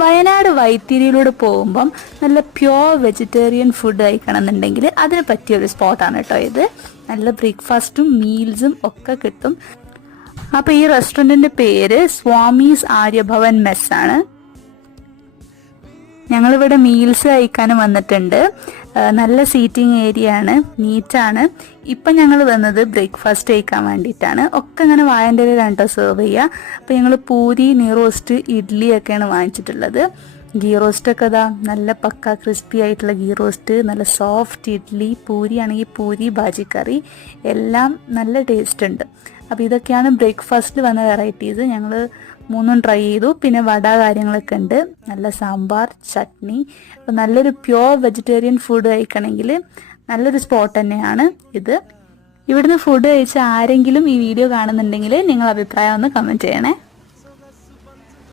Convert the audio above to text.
വയനാട് വൈത്തിരിയിലൂടെ പോകുമ്പം നല്ല pure vegetarian food കഴിക്കണം എന്നുണ്ടെങ്കിൽ അതിന് പറ്റിയൊരു സ്പോട്ടാണ് കേട്ടോ ഇത്. നല്ല ബ്രേക്ക്ഫാസ്റ്റും മീൽസും ഒക്കെ കിട്ടും. അപ്പോൾ ഈ റെസ്റ്റോറൻറ്റിൻ്റെ പേര് സ്വാമീസ് ആര്യഭവൻ മെസ് ആണ്. ഞങ്ങളിവിടെ മീൽസ് കഴിക്കാനും വന്നിട്ടുണ്ട്. നല്ല സീറ്റിംഗ് ഏരിയ ആണ്, നീറ്റാണ്. ഇപ്പം ഞങ്ങൾ വന്നത് ബ്രേക്ക്ഫാസ്റ്റ് കഴിക്കാൻ വേണ്ടിയിട്ടാണ്. ഒക്കെ അങ്ങനെ വാഴൻ്റെ ഇലയിലാണ് കേട്ടോ സെർവ് ചെയ്യുക. അപ്പോൾ ഞങ്ങൾ പൂരി, നെയ് റോസ്റ്റ്, ഇഡ്ഡലി ഒക്കെയാണ് വാങ്ങിച്ചിട്ടുള്ളത്. ഗീ റോസ്റ്റൊക്കെ ഇതാ നല്ല പക്ക ക്രിസ്പി ആയിട്ടുള്ള ഗീ റോസ്റ്റ്, നല്ല സോഫ്റ്റ് ഇഡ്ഡലി, പൂരി ആണെങ്കിൽ പൂരി, ബാജിക്കറി എല്ലാം നല്ല ടേസ്റ്റ് ഉണ്ട്. അപ്പോൾ ഇതൊക്കെയാണ് ബ്രേക്ക്ഫാസ്റ്റിൽ വന്ന വെറൈറ്റീസ്. ഞങ്ങൾ 3 ട്രൈ ചെയ്തു. പിന്നെ വട കാര്യങ്ങളൊക്കെ ഉണ്ട്, നല്ല സാമ്പാർ, ചട്നി. അപ്പോൾ നല്ലൊരു പ്യോർ വെജിറ്റേറിയൻ ഫുഡ് കഴിക്കണമെങ്കിൽ നല്ലൊരു സ്പോട്ട് തന്നെയാണ് ഇത്. ഇവിടുന്ന് ഫുഡ് കഴിച്ച ആരെങ്കിലും ഈ വീഡിയോ കാണുന്നുണ്ടെങ്കിൽ നിങ്ങൾ അഭിപ്രായം ഒന്ന് കമൻറ്റ് ചെയ്യണേ.